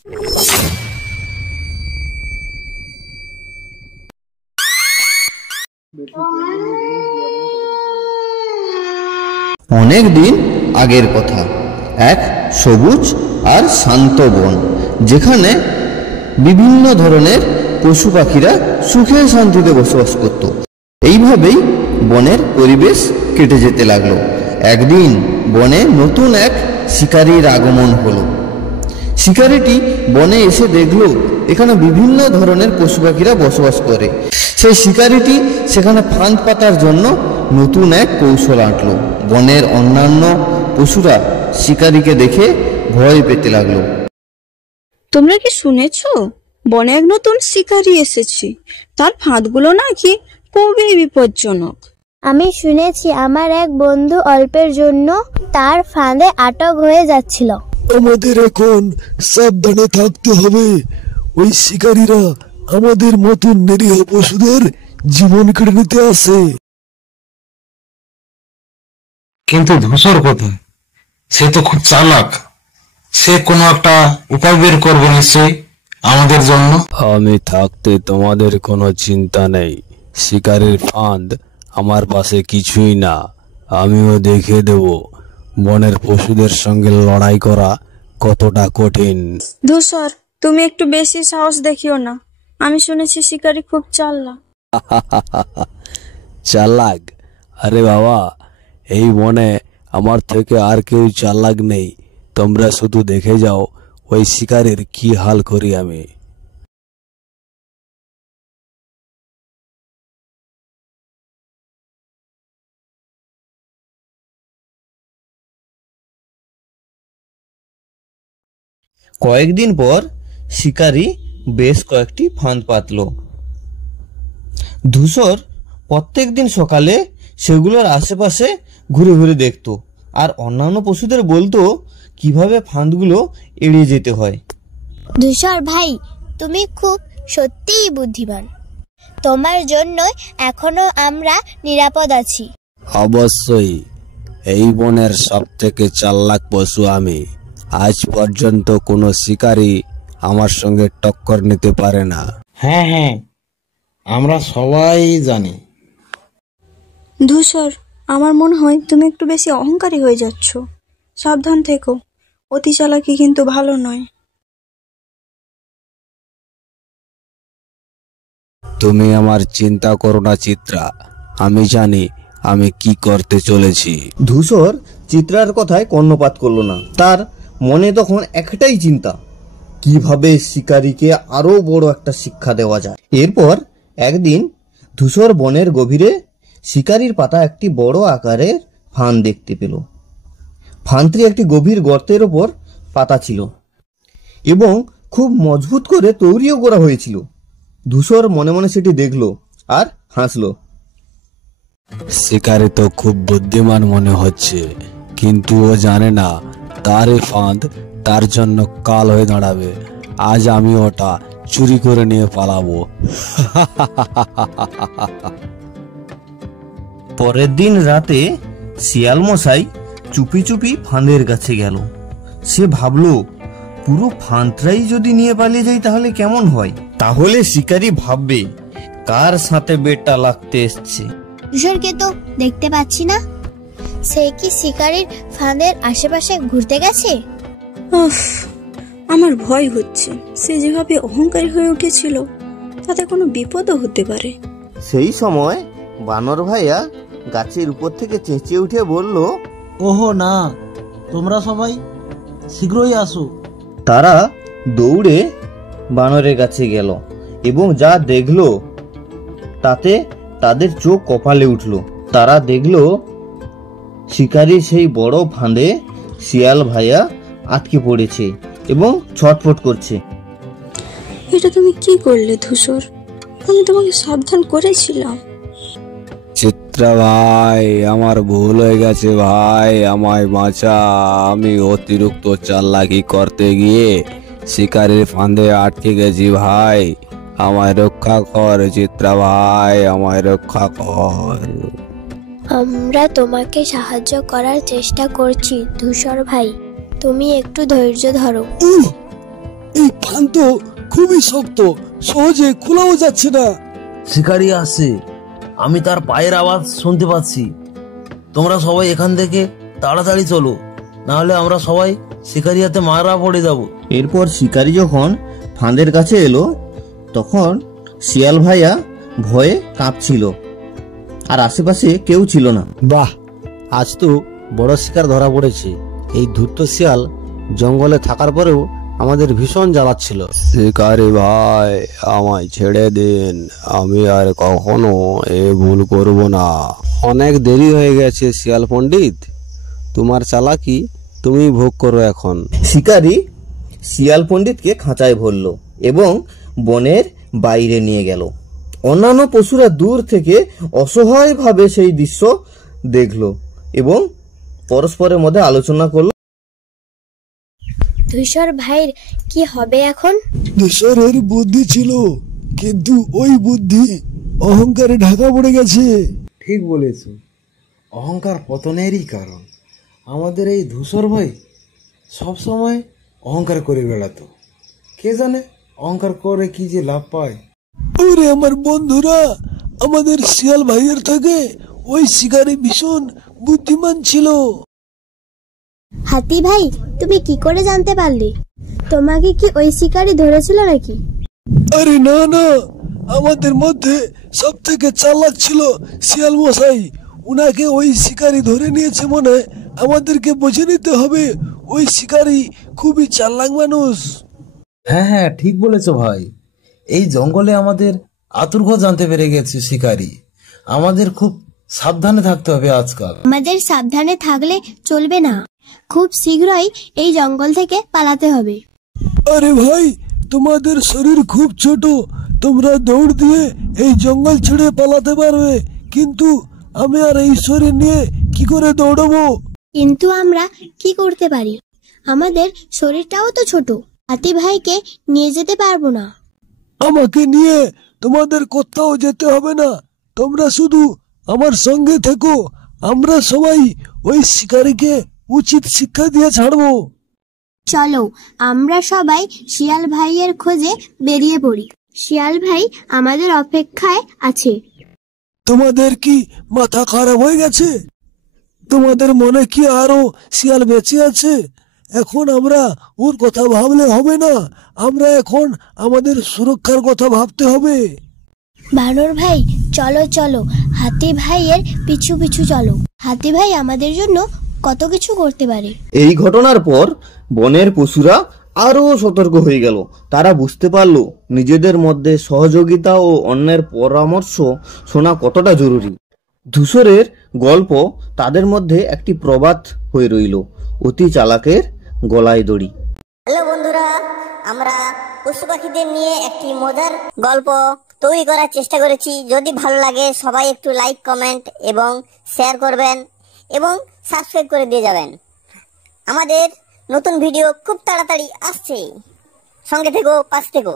অনেক দিন আগের কথা, এক সবুজ আর শান্ত বন, যেখানে বিভিন্ন ধরনের পশু পাখিরা সুখে শান্তিতে বসবাস করত। এইভাবেই বনের পরিবেশ কেটে যেতে লাগলো। একদিন বনে নতুন এক শিকারীর আগমন হলো। শিকারীটি বনে এসে দেখলো এখানে বিভিন্ন ধরনের পশু পাখিরা বসবাস করে। সেই শিকারীটি সেখানে ফাঁদ পাতার জন্য নতুন এক কৌশল আঁটলো। বনের অন্যান্য পশুরা শিকারীকে দেখে ভয় পেতে লাগলো। তোমরা কি শুনেছো, বনে এক নতুন শিকারী এসেছে, তার ফাঁদগুলো নাকি খুবই বিপজ্জনক। আমি শুনেছি আমার এক বন্ধু অল্পের জন্য তার ফাঁদে আটক হয়ে যাচ্ছিল। আমাদের এখন সাবধানে থাকতে হবে। ওই শিকারীরা আমাদের মতন নিরীহ পশুদের জীবন কেড়ে নিতে আসে। কিন্তু ধূসর কোথায়? সে তো খুব চালাক। সে কোনো একটা উপায় বের করবে নিশ্চয়ই আমাদের জন্য। আমি থাকতে তোমাদের কোনো চিন্তা নেই। শিকারের ফাঁদ আমার পাশে কিছুই না। আমিও দেখিয়ে দেব বনের পশুদের সঙ্গে লড়াই করা কতটা কঠিন। ধূসর, তুমি একটু বেশি সাহস দেখিও না। আমি শুনেছি শিকারী খুব চালাক। চালাক? আরে বাবা, এই বনে আমার থেকে আর কেউ চালাক নেই। তোমরা শুধু দেখে যাও ওই শিকারের কি হাল করি আমি। কয়েকদিন পর শিকারী বেশ কয়েকটি ফাঁদ পাতল। ধূসর প্রত্যেক দিন সকালে সেগুলোর আশেপাশে ঘুরে ঘুরে দেখত আর অন্যান্য পশুদের বলতো কিভাবে ফাঁদগুলো এড়িয়ে যেতে হয়। ধূসর ভাই, তুমি খুব সত্যিই বুদ্ধিমান। তোমার জন্যই এখনো আমরা নিরাপদ আছি। অবশ্যই, এই বনের সব থেকে চালাক পশু আমি। আজ পর্যন্ত কোনো শিকারী আমার সঙ্গে টক্কর নিতে পারে না। হ্যাঁ হ্যাঁ, আমরা সবাই জানি। ধূসর, আমার মনে হয় তুমি একটু বেশি অহংকারী হয়ে যাচ্ছ। সাবধান থেকো, অতি চালাকি কিন্তু ভালো নয়। তুমি আমার চিন্তা করো না চিত্রা, আমি জানি আমি কি করতে চলেছি। ধূসর চিত্রার কথায় কর্ণপাত করলো না। তার মনে তখন একটাই চিন্তা, কিভাবে শিকারীকে আরো বড় একটা শিক্ষা দেওয়া যায়। এরপর একদিন ধূসর বনের গভীরে শিকারীর পাতা একটি বড় আকারের ফাঁদ দেখতে পেল। ফাঁদটি একটি গভীর গর্তের ওপর পাতা ছিল এবং খুব মজবুত করে তৈরিও করা হয়েছিল। ধূসর মনে মনে সেটি দেখলো আর হাসলো। শিকারী তো খুব বুদ্ধিমান মনে হচ্ছে, কিন্তু ও জানে না তার এই ফাঁদ তার জন্য কাল হয়ে দাঁড়াবে। আজ আমি ওটা চুরি করে নিয়ে পালাবো। পরের দিন রাতে শিয়াল মশাই চুপি চুপি ফাঁদের কাছে গেল। সে ভাবলো পুরো ফাঁদটাই যদি নিয়ে পালিয়ে যাই তাহলে কেমন হয়। তাহলে শিকারী ভাববে কার সাথে বেটা লাগতে এসছে। ধূসরকে তো দেখতে পাচ্ছি না। সে কি শিকারীর ফাঁদের আশেপাশে ঘুরতে গেছে? উফ, আমার ভয় হচ্ছে। সে যেভাবে অহংকারী হয়ে উঠেছিল তাতে কোনো বিপদও হতে পারে। সেই সময় বানর ভাইয়া গাছের উপর থেকে চেঁচিয়ে উঠে বলল, ওহো না, তোমরা সবাই শীঘ্রই আসো। তারা দৌড়ে বানরের কাছে গেল এবং যা দেখলো তাতে তাদের চোখ কপালে উঠল। তারা দেখলো শিকারী সেই বড় ফাঁদে শিয়াল ভাইয়া আটকে পড়েছে এবং ছটফট করছে। এটা তুমি কি করলে ধূসর? আমি তোমাকে সাবধান করেছিলাম। চিত্রা ভাই, আমার ভুল হয়ে গেছে ভাই, আমায় বাঁচা। আমি অতিরিক্ত চালাকি করতে গিয়ে শিকারের ফাঁদে আটকে গেছি ভাই, আমায় রক্ষা কর। চিত্রা ভাই, আমায় রক্ষা কর। আমরা তোমাকে সাহায্য করার চেষ্টা করছি ধূসর ভাই, তুমি একটু ধৈর্য ধরো। এই ফান তো খুবই শক্ত, সহজে খোলাও যাচ্ছে না। শিকারি আসছে, আমি তার পায়ের আওয়াজ শুনতে পাচ্ছি। তোমরা সবাই এখান থেকে তাড়াতাড়ি চলো, নাহলে আমরা সবাই শিকারি হাতে মারা পড়ে যাব। এরপর শিকারি যখন ফাঁদের কাছে এলো তখন শিয়াল ভাইয়া ভয়ে কাঁপছিল, আর আশেপাশে কেউ ছিল না। বাহ, আজ তো বড় শিকার ধরা পড়েছে। এই ধূর্ত শিয়াল জঙ্গলে থাকার পরেও আমাদের ভীষণ জ্বালাচ্ছিল। শিকারি ভাই, আমায় ছেড়ে দিন, আমি আর কখনো এ ভুল করব না। অনেক দেরি হয়ে গেছে শিয়াল পণ্ডিত, তোমার চালাকি তুমি ভোগ করো এখন। শিকারি শিয়াল পণ্ডিতকে খাঁচায় ভরল এবং বনের বাইরে নিয়ে গেল। অন্যান্য পশুরা দূর থেকে অসহায়ভাবে সেই দৃশ্য দেখল এবং পরস্পরের মধ্যে আলোচনা করলো। ধূসর ভাইয়ের কি হবে এখন? ধূসরের বুদ্ধি ছিল, কিন্তু ওই বুদ্ধি অহংকারে ঢাকা পড়ে গেছে। ঠিক বলেছ, অহংকার পতনেরই কারণ। আমাদের এই ধূসর ভাই সব সময় অহংকার করে বেড়াতো। কে জানে অহংকার করে কি যে লাভ পায়। ওরে আমার বন্ধুরা, আমাদের শিয়াল ভাইয়ের থেকে ওই শিকারি ভীষণ বুদ্ধিমান ছিল। হাতি ভাই, তুমি কি করে জানতে পারলে? তোমাকে কি ওই শিকারি ধরেছিল নাকি? আরে না না, আমাদের মধ্যে সব থেকে চালাক ছিল শিয়াল মশাই। উনাকে ওই শিকারি ধরে নিয়েছে মনে। আমাদেরকে বুঝে নিতে হবে ওই শিকারি খুবই চালাক মানুষ। হ্যাঁ হ্যাঁ, ঠিক বলেছ ভাই। এই জঙ্গলে আমাদের আতুরঘর জানতে পেরে গেছে শিকারি। আমাদের খুব সাবধানে থাকতে হবে আজকাল। আমাদের সাবধানে থাকলে চলবে না, খুব শীঘ্রই এই জঙ্গল থেকে পালাতে হবে। আরে ভাই, তোমাদের শরীর খুব ছোট, তোমরা দৌড় দিয়ে এই জঙ্গল ছেড়ে পালাতে পারবে, কিন্তু আমি আর এই শরীর নিয়ে কি করে দৌড়াবো? কিন্তু আমরা কি করতে পারি? আমাদের শরীরটাও তো ছোট, হাতি ভাইকে নিয়ে যেতে পারবো না। আমাকে নিয়ে তোমাদের কোথাও যেতে হবে না, তোমরা শুধু আমার সঙ্গে থেকো। আমরা সবাই ওই শিকারীকে উচিত শিক্ষা দিয়ে ছাড়বো। চলো, আমরা সবাই শিয়াল ভাইয়ের খোঁজে বেরিয়ে পড়ি। শিয়াল ভাই আমাদের অপেক্ষায় আছে। তোমাদের কি মাথা খারাপ হয়ে গেছে? তোমাদের মনে কি আরো শিয়াল বেঁচে আছে? এখন আমরা ওর কথা ভাবলে হবে না, আমরা এখন আমাদের সুরক্ষার কথা ভাবতে হবে। বানর ভাই, চলো চলো, হাতি ভাইয়ের পিছু পিছু চলো। হাতি ভাই আমাদের জন্য কত কিছু করতে পারে। এই ঘটনার পর বনের পশুরা আরো সতর্ক হয়ে গেল। তারা বুঝতে পারল নিজেদের মধ্যে সহযোগিতা ও অন্যের পরামর্শ শোনা কতটা জরুরি। ধূসরের গল্প তাদের মধ্যে একটি প্রবাদ হয়ে রইল, অতি চালাকের গলায় দড়ি। হ্যালো বন্ধুরা, আমরা পশু পাখিদের নিয়ে একটি মজার গল্প তৈরি করার চেষ্টা করেছি। যদি ভালো লাগে সবাই একটু লাইক, কমেন্ট এবং শেয়ার করবেন এবং সাবস্ক্রাইব করে দিয়ে যাবেন। আমাদের নতুন ভিডিও খুব তাড়াতাড়ি আসছে, সঙ্গে থেকো, পাশে থেকো।